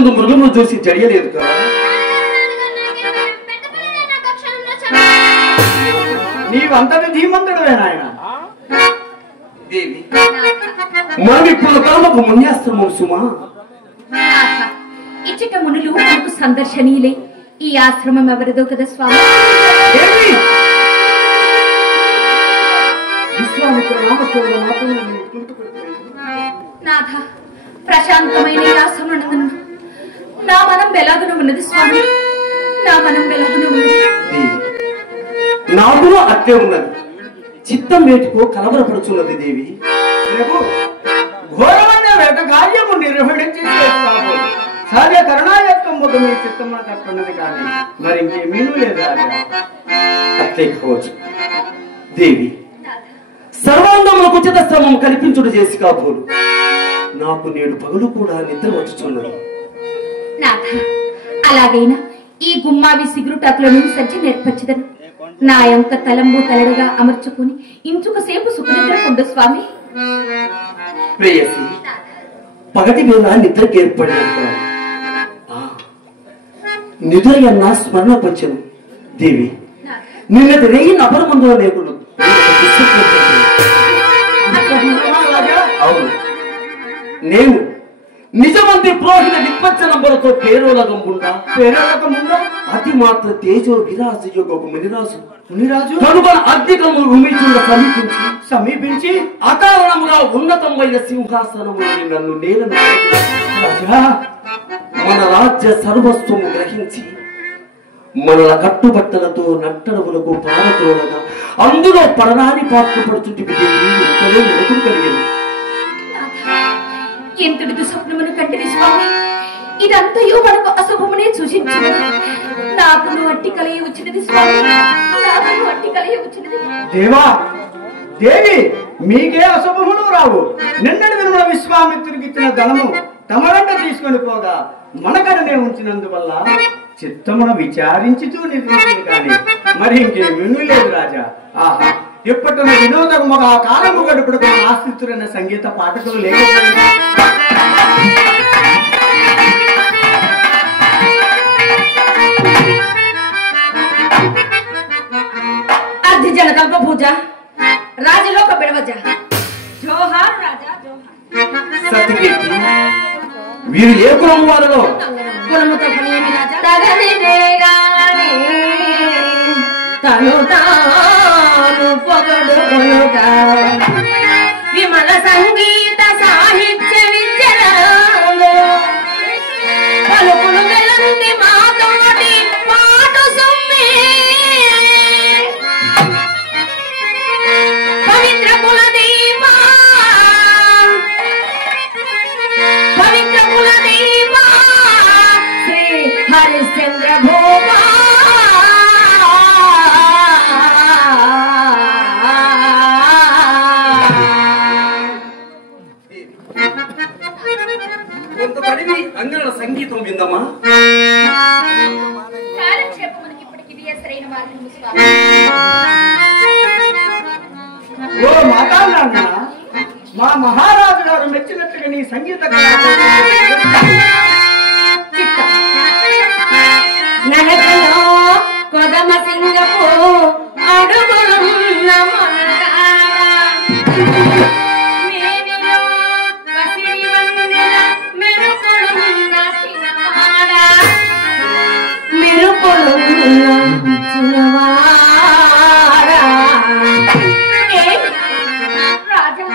ముందు మృగమును చూసి జడియలేదు కదా. నీవంతటి ధీమంతుడువే నాయన. దేవి, మనం ఇప్పుడు కర్మకు మున్యాశ్రమం సుమా. ఇచ్చట మునులు మనకు సందర్శనీయులే. ఈ ఆశ్రమం ఎవరిదో కదా స్వామి. నాథ, ప్రశాంతమైన ఈ ఆశ్రమం నా మనం వెలాగున ఉన్నది స్వామి. నా మనం వెలాగున ఉన్నది. నాకును అట్టే ఉన్నది. చిత్తం వేటుకో కలవరపడుచున్నది దేవి. ఘోరమైన వేట కార్యము నిర్వహించి సహజ కరుణాయత్వం ఒక మీ చిత్తం తట్టున్నది కానీ మరి ఇంకేమీనూ లేదు. అట్లే కావచ్చు దేవి. సర్వాంగములకు ఉచిత శ్రమం కల్పించుడు చేసి కాబోలు నాకు నేడు పగలు కూడా నిద్ర వచ్చుచున్నది. నాథ, అలాగైనా ఈ గుమ్మావి సిగురుటాకులను సంచి నేర్పచ్చదను. నా యొక్క తలంబు తలడుగా అమర్చుకుని ఇంచుక సేపు సుఖనిద్ర కొండు స్వామి. ప్రేయసి, పగటి వేళ నిద్రకి ఏర్పడినంత నిద్ర అన్న స్మరణకు వచ్చాను దేవి. నిన్నటి రేయి అపరమందులో లేకుండా అవును, నేను నిజమంతి పురోహిత విపచ్చనంబలతో పేరోలగంబుండా అతి మాత్ర తేజో విరాజ యోగ మునిరాజు కనుగొన అగ్నికము భూమిచుండ సమీపించి అకారణముగా ఉన్నతమైన సింహాసనము నన్ను నేలను మన రాజ్య సర్వస్వము గ్రహించి మనల కట్టుబట్టలతో నట్టడములకు పారతోడగా అందులో పడరాని పాత్ర పడుతుంటే ఎంతలో మెలకు కలిగింది. ఎంతటి దుస్వప్నమును కంటిని స్వామి. ఇదంతయో మనకు అశుభమునే సూచించదు. నాకు నువ్వు అట్టి కలయ వచ్చినది స్వామి. నాకు నువ్వు అట్టి కలయ వచ్చినది. దేవా దేవి, మీకే అశుభములు రావు. నిన్నటి వినుమ విశ్వామిత్రుడికి ఇచ్చిన ధనము తమ వెంట తీసుకొని పోగా మనకడనే ఉంచినందువల్ల చిత్తమును విచారించుతూ నిద్రించింది కానీ మరి ఇంకేమీ లేదు రాజా. ఆహా, ఇప్పటిన వినోదము ఆ కాలము గడుపుడు ఆశ్రితులైన సంగీత పాఠకులు లేకపోయింది. అర్ధి జనకల్ప పూజ రాజలోక బిడవజ. జోహార్ రాజా జోహార్. సత్యకీర్తి, వీరు ఏ కులం వారిలో? కులముతో పని ఏమి రాజా? తను తాను పొగడుకొనుట విమల సంగీత సాహిత్య విద్యలో పలుకులు వెలంది మాతోటి పాటు సొమ్మే. పవిత్ర కులదీపా పవిత్ర కులదీపా శ్రీ హరిశ్చంద్ర భూపా. అంగన సంగీతం విందమ్మా. ఓ మాతాన్న, మా మహారాజు గారు మెచ్చినట్టుగా నీ సంగీత నడకలో కొదమ సింగపు అడుగులున్న రాజా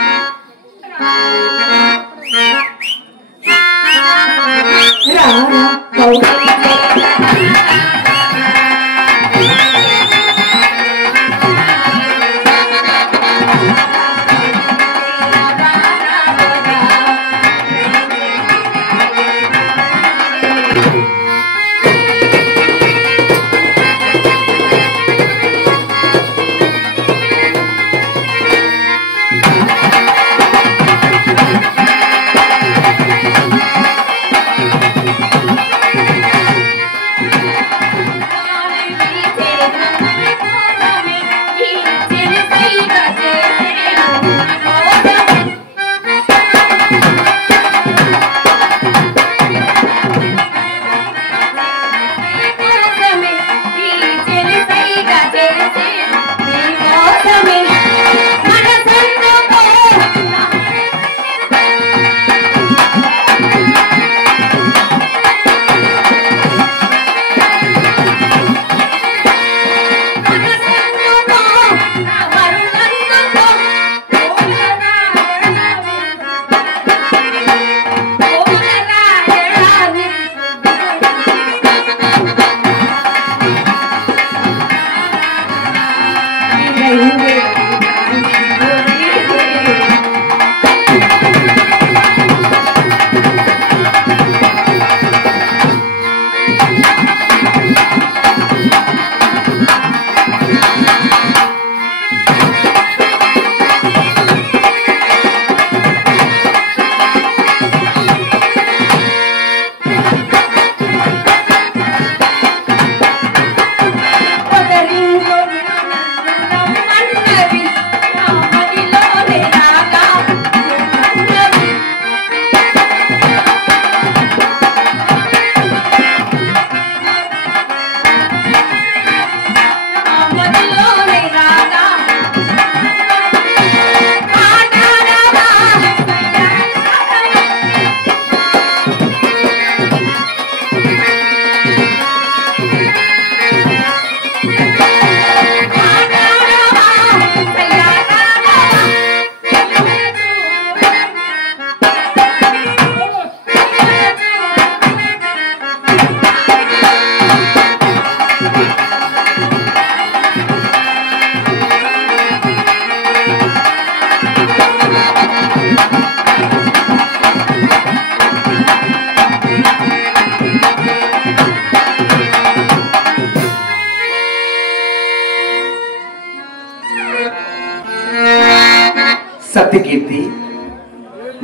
సత్యకీర్తి,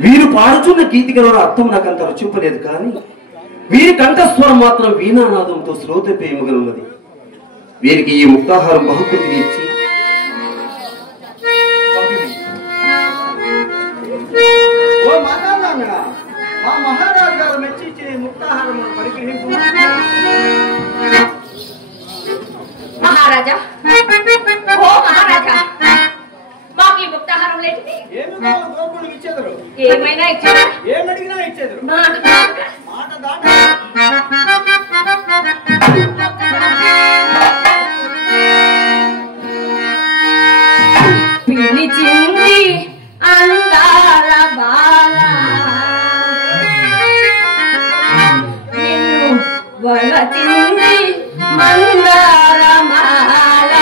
వీరు పాడుచున్న గీతికలో అర్థం నాకంత రుచింపలేదు, కానీ వీరి కంఠస్వరం మాత్రం వీణానాదంతో శ్రోతపేయమగనున్నది. వీరికి ఈ ముక్తాహారం బహుకృతిగా ఇచ్చి మా మహారాజు గారు మెచ్చి ఇచ్చిన ముక్తాహారం పరిగ్రహింపు. మహారాజా, ఓ మహారాజా, మాకు ఈ ముక్తాహారం లేటిది. ఇచ్చేదరు, ఏమైనా ఇచ్చారా? ఏమడిగినా ఇచ్చేదరు. మాట దాట పిలిచింది అందాల బాల, నిన్ను వలచింది మందార మాల.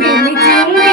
పిలిచింది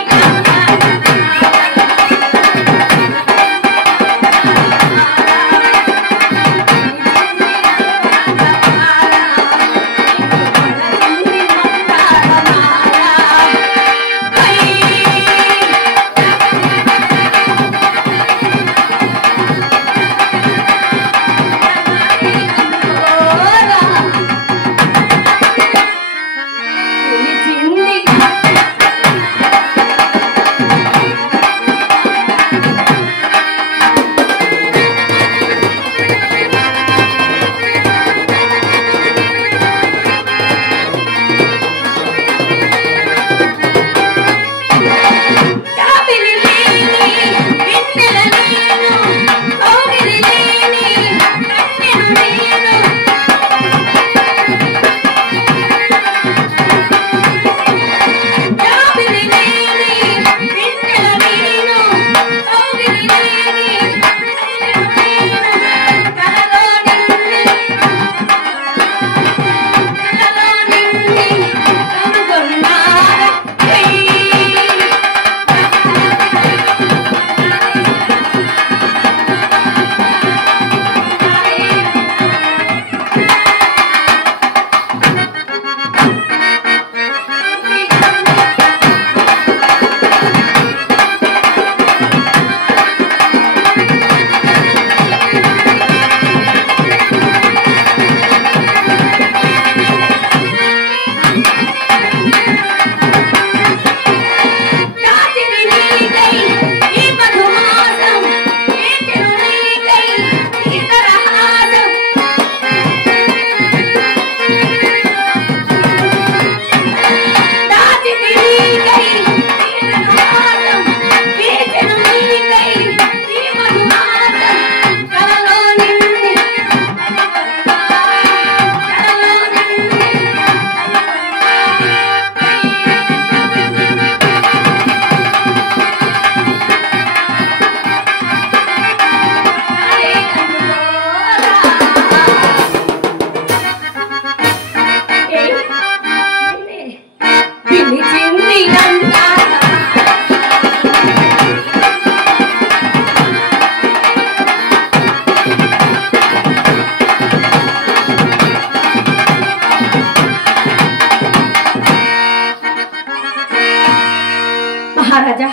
మహారాజా,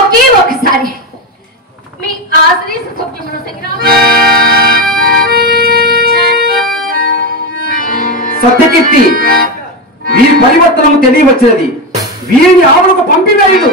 ఒకే ఒకసారి మీ ఆశ్రయ సౌఖ్యమును సత్యకీర్తి, వీరి పరివర్తనము తెలియవచ్చినది. వీరిని ఆవులకు పంపివేయుడు.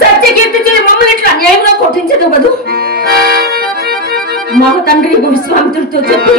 సత్యకీర్తి మమ్మల్ని ఇట్లా అన్యాయంగా కొట్టించదు కదూ. మా తండ్రి విశ్వామిత్రుడితో చెప్పి